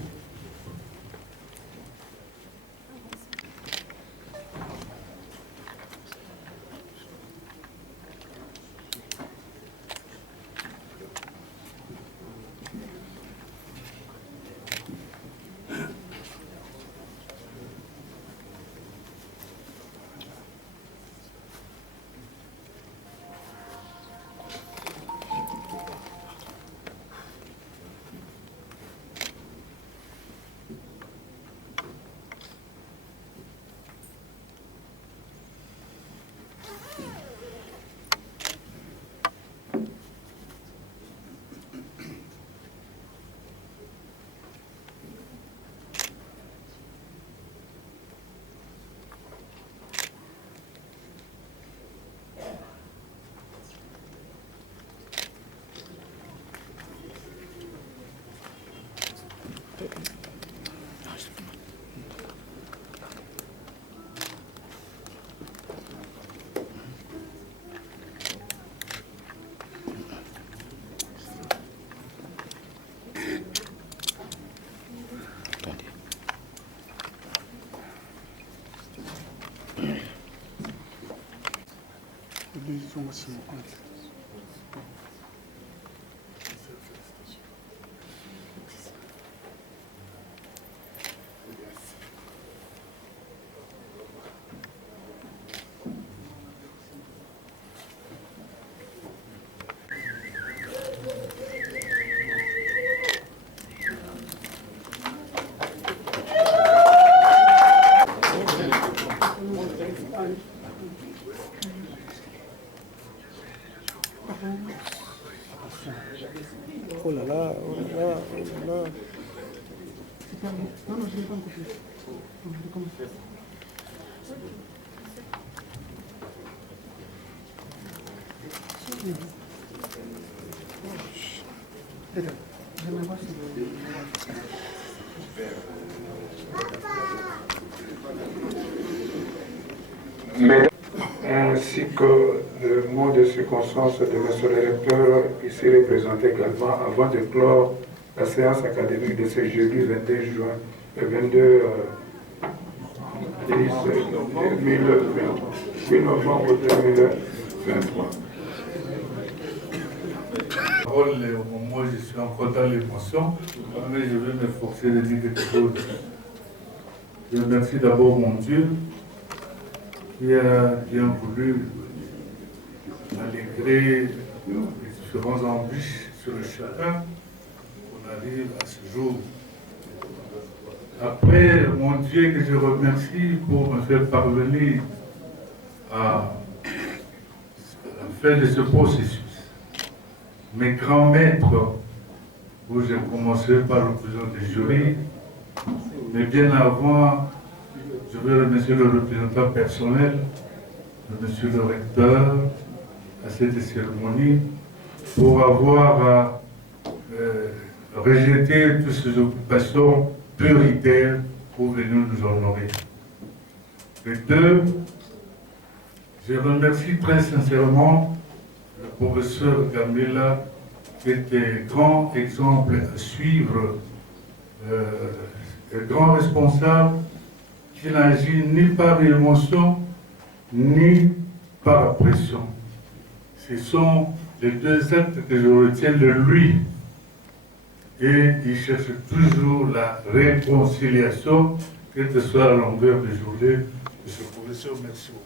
Oh là là, oh là là, oh là là. Non, non, je l'ai pas compris. Mesdames, ainsi que le mot de circonstance de M. le recteur, ici représenté également, avant de clore la séance académique de ce jeudi 22 juin, le 22 8 novembre 2023. Au moment où je suis encore dans l'émotion, mais je vais m'efforcer de dire quelque chose. Je remercie d'abord mon Dieu qui a bien voulu, malgré les différentes embûches sur le chacun, qu'on arrive à ce jour. Après, mon Dieu que je remercie pour me faire parvenir à la fin de ce processus. Mes grands maîtres, où j'ai commencé par le président du jury, mais bien avant, je veux remercier le représentant personnel, monsieur le recteur, à cette cérémonie, pour avoir rejeté toutes ces occupations prioritaires pour venir nous honorer. Et deux, je remercie très sincèrement le professeur Gambela, qui était grand exemple à suivre, un grand responsable qui n'agit ni par émotion, ni par pression. Ce sont les deux actes que je retiens de lui. Et il cherche toujours la réconciliation, quelle que soit la longueur de journée de ce professeur. Merci beaucoup.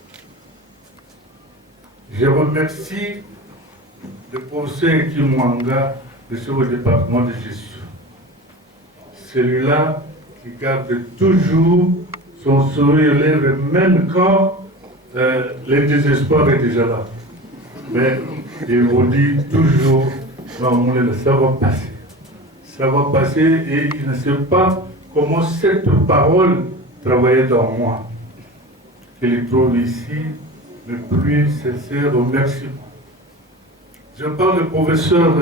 Je remercie le professeur Kimwanga, le chef du département de gestion. Celui-là qui garde toujours son sourire lèvres, même quand le désespoir est déjà là. Mais il vous dit toujours, non, ça va passer. Ça va passer et il ne sait pas comment cette parole travaillait dans moi. Je les trouve ici le plus sincère remerciement. Je parle du professeur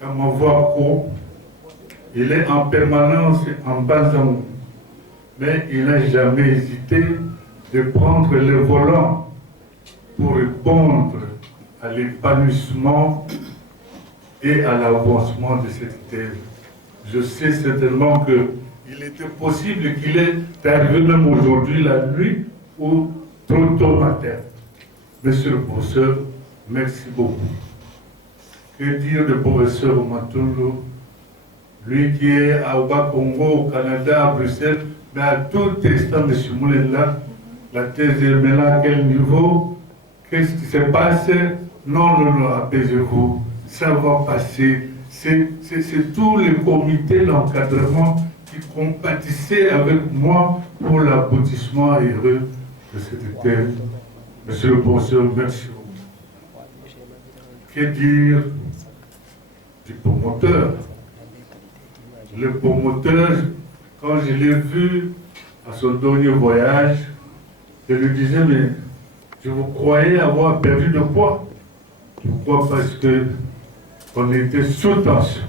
Kamavouako. Il est en permanence en Bazan, mais il n'a jamais hésité de prendre le volant pour répondre à l'épanouissement et à l'avancement de cette terre. Je sais certainement qu'il était possible qu'il est arrivé même aujourd'hui la nuit ou trop tôt matin. Monsieur le professeur, merci beaucoup. Que dire du professeur Matulu, lui qui est au Bas-Congo, au Canada, à Bruxelles, mais à tout instant, M. Moulela, la thèse est maintenant à quel niveau? Qu'est-ce qui se passe? Non, apaisez-vous, ça va passer. C'est tous les comités d'encadrement qui compatissaient avec moi pour l'aboutissement heureux de cette terre. Monsieur le professeur, merci beaucoup. Que dire du promoteur? Le promoteur, quand je l'ai vu à son dernier voyage, je lui disais, mais je vous croyais avoir perdu de poids. Pourquoi? Parce que on était sous tension.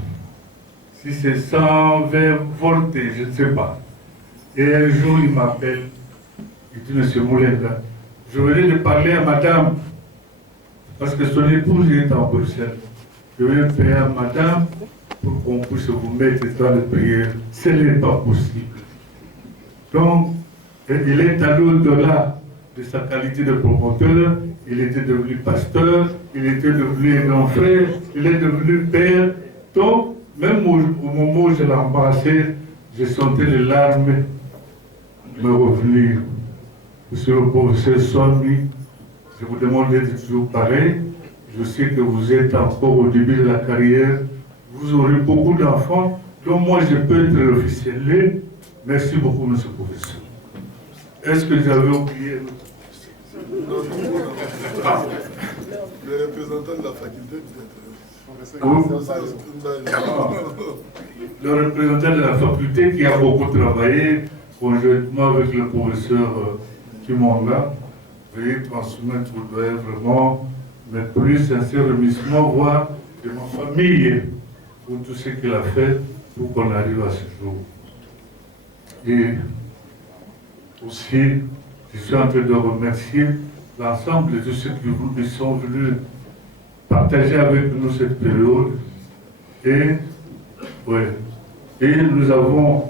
Si c'est 120 volts, je ne sais pas. Et un jour, il m'appelle, il dit, monsieur Moulenga, je venais de parler à madame, parce que son épouse est en Bruxelles. Je vais payer à madame pour qu'on puisse vous mettre dans les prières. Ce n'est pas possible. Donc, il est allé au-delà de sa qualité de promoteur. Il était devenu pasteur, il était devenu un grand frère, il est devenu père. Donc, même au moment où je l'ai embrassé, je sentais les larmes me revenir. Monsieur le professeur Sonny, je vous demande d'être toujours pareil. Je sais que vous êtes encore au début de la carrière. Vous aurez beaucoup d'enfants. Donc moi, je peux être officiel. Merci beaucoup, monsieur le professeur. Est-ce que j'avais oublié? Le représentant de la faculté, le représentant de la faculté qui a beaucoup travaillé conjointement avec le professeur Kimanga. Veuillez transmettre vraiment mes plus sincères remerciements, voire de ma famille, pour tout ce qu'il a fait pour qu'on arrive à ce jour. Et aussi, je suis en train de remercier l'ensemble de tous ceux qui sont venus partager avec nous cette période. Et nous avons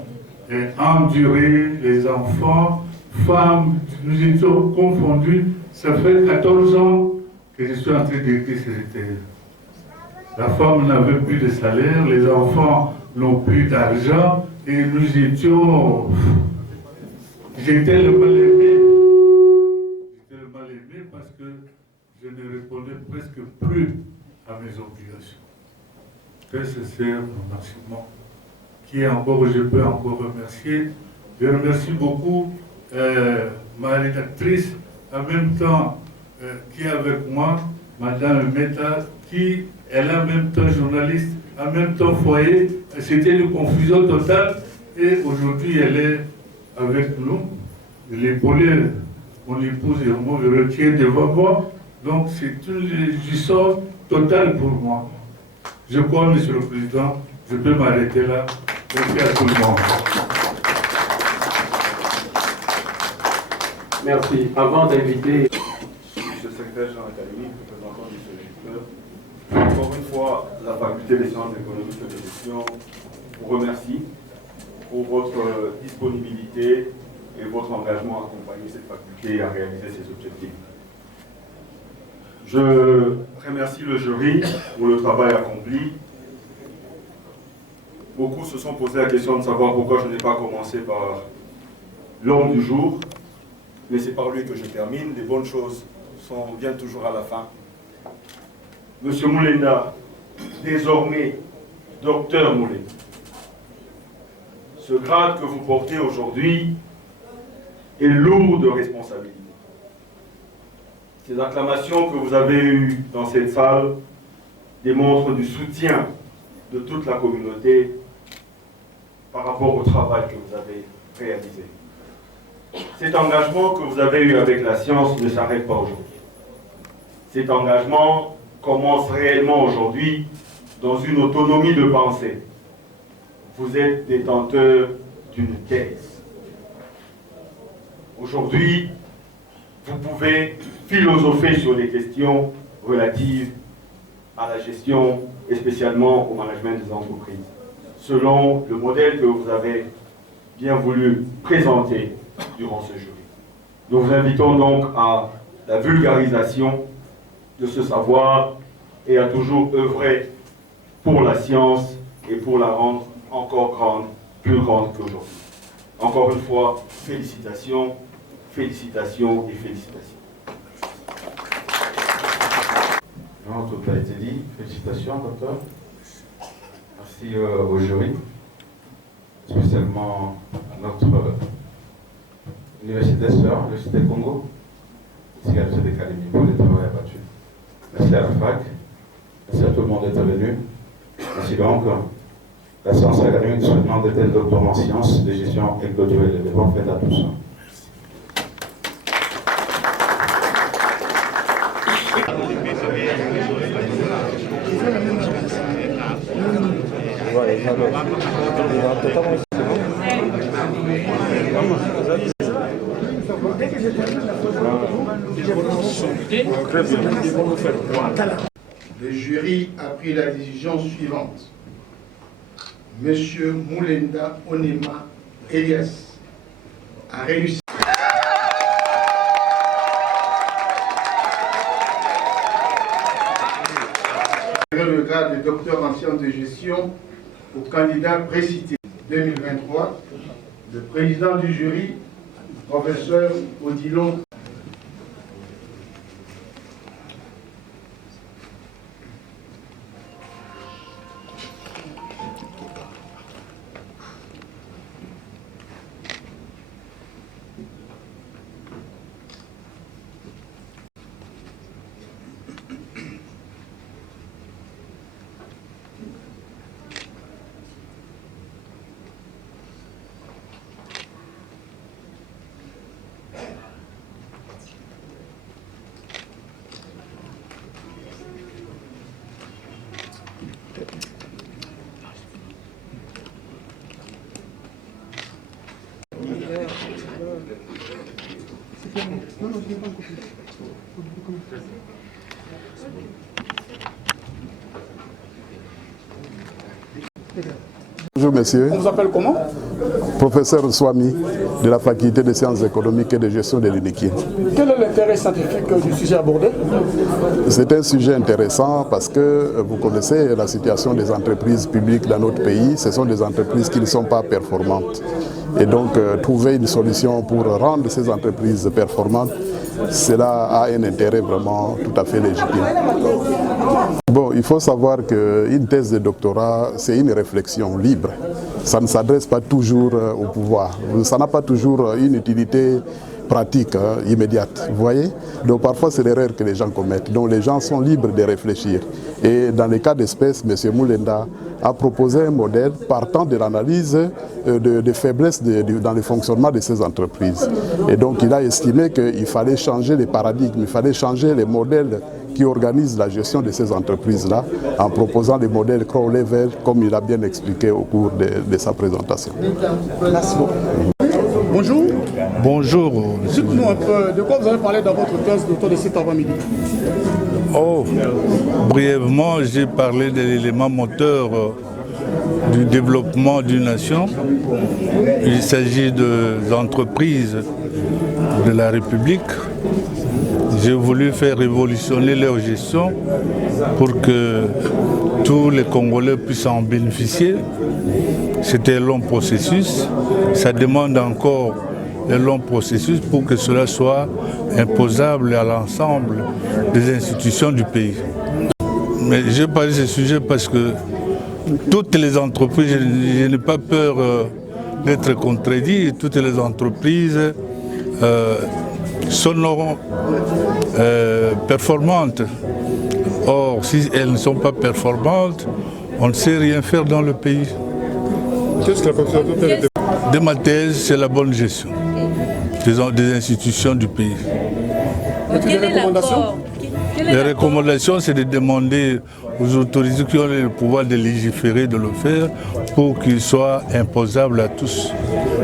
enduré les enfants, femmes, nous étions confondus. Ça fait 14 ans que je suis en train d'écrire cette terre. La femme n'avait plus de salaire, les enfants n'ont plus d'argent, et nous étions... J'étais le mal-aimé. J'étais le mal-aimé parce que je ne répondais presque plus à mes obligations. Très sincère remerciement. Qui encore, je peux encore remercier. Je remercie beaucoup ma rédactrice, en même temps qui est avec moi, Madame Meta, qui elle est en même temps journaliste, en même temps foyer. C'était une confusion totale et aujourd'hui elle est avec nous. L'épaulé, mon épouse et moi, je le tiens devant moi. Donc c'est une réjouissance totale pour moi. Je crois, Monsieur le Président, je peux m'arrêter là. Merci à tout le monde. Merci. Avant d'inviter Monsieur le secrétaire général académique, représentant du secrétaire, encore une fois, la faculté des sciences économiques et de gestion vous remercie pour votre disponibilité et votre engagement à accompagner cette faculté et à réaliser ses objectifs. Je remercie le jury pour le travail accompli. Beaucoup se sont posé la question de savoir pourquoi je n'ai pas commencé par l'homme du jour, mais c'est par lui que je termine. Les bonnes choses viennent toujours à la fin. Monsieur Moulenga, désormais docteur Moulenga, ce grade que vous portez aujourd'hui est lourd de responsabilité. Ces acclamations que vous avez eues dans cette salle démontrent du soutien de toute la communauté par rapport au travail que vous avez réalisé. Cet engagement que vous avez eu avec la science ne s'arrête pas aujourd'hui. Cet engagement commence réellement aujourd'hui dans une autonomie de pensée. Vous êtes détenteur d'une thèse. Aujourd'hui, vous pouvez philosopher sur des questions relatives à la gestion et spécialement au management des entreprises, selon le modèle que vous avez bien voulu présenter durant ce jury. Nous vous invitons donc à la vulgarisation de ce savoir et à toujours œuvrer pour la science et pour la rendre encore grande, plus grande qu'aujourd'hui. Encore une fois, félicitations, félicitations et félicitations. Non, tout a été dit. Félicitations, docteur. Merci au jury, spécialement à notre université sœur, l'Université Congo, ainsi qu'à l'Université Académie pour le travail abattu. Merci à la fac, merci à tout le monde d'être venu. Merci donc la science académique souhaitant d'être le doctorat en sciences de gestion et de développement fait à tous. Le jury a pris la décision suivante. Monsieur Moulenda Onema Elias a réussi. Le grade de docteur en sciences de gestion au candidat précité 2023, le président du jury, professeur Odilon. Bonjour messieurs. On vous appelle comment? Professeur Swami de la faculté des sciences économiques et de gestion de l'UNIKI. Quel est l'intérêt scientifique du sujet abordé? C'est un sujet intéressant parce que vous connaissez la situation des entreprises publiques dans notre pays. Ce sont des entreprises qui ne sont pas performantes. Et donc trouver une solution pour rendre ces entreprises performantes, cela a un intérêt vraiment tout à fait légitime. Bon, il faut savoir qu'une thèse de doctorat, c'est une réflexion libre. Ça ne s'adresse pas toujours au pouvoir. Ça n'a pas toujours une utilité pratique, immédiate. Vous voyez? Donc parfois, c'est l'erreur que les gens commettent. Donc les gens sont libres de réfléchir. Et dans les cas d'espèce, M. Moulenda a proposé un modèle partant de l'analyse de faiblesses dans le fonctionnement de ces entreprises. Et donc il a estimé qu'il fallait changer les paradigmes, il fallait changer les modèles qui organisent la gestion de ces entreprises-là en proposant des modèles Crow-Level comme il a bien expliqué au cours de sa présentation. Merci beaucoup. Bonjour. Bonjour. Dites-nous un peu de quoi vous avez parlé dans votre thèse d'auteur de cet avant-midi. Oh, brièvement, j'ai parlé de l'élément moteur du développement d'une nation. Il s'agit des entreprises de la République. J'ai voulu faire révolutionner leur gestion pour que tous les Congolais puissent en bénéficier. C'était un long processus. Ça demande encore un long processus pour que cela soit imposable à l'ensemble des institutions du pays. Mais j'ai parlé de ce sujet parce que toutes les entreprises, je n'ai pas peur d'être contredit, toutes les entreprises sont performantes. Or, si elles ne sont pas performantes, on ne sait rien faire dans le pays. Qu'est-ce que la professeure de ma thèse, c'est la bonne gestion des institutions du pays. Quelle est recommandations? Les recommandations, c'est de demander aux autorités qui ont le pouvoir de légiférer de le faire pour qu'il soit imposable à tous.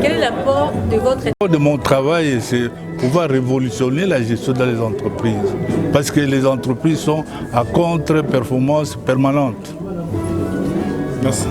Quel est l'apport de votre... De mon travail, c'est pouvoir révolutionner la gestion dans les entreprises. Parce que les entreprises sont à contre-performance permanente. Merci.